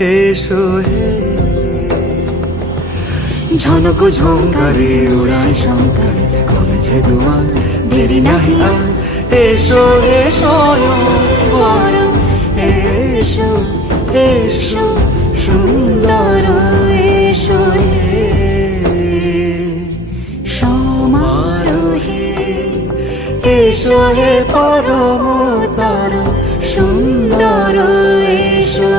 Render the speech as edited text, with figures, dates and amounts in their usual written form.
এসো হে। ঝনক ঝঙ্কারে উড়ায় শঙ্কারে কমেছে দুয়ার, দেরি নাহি আর। এসো হে স্বয়ংবর, এসো এসো সুন্দর, এসো হে সমারোহে। এসো হে পরমতর সুন্দর, এসো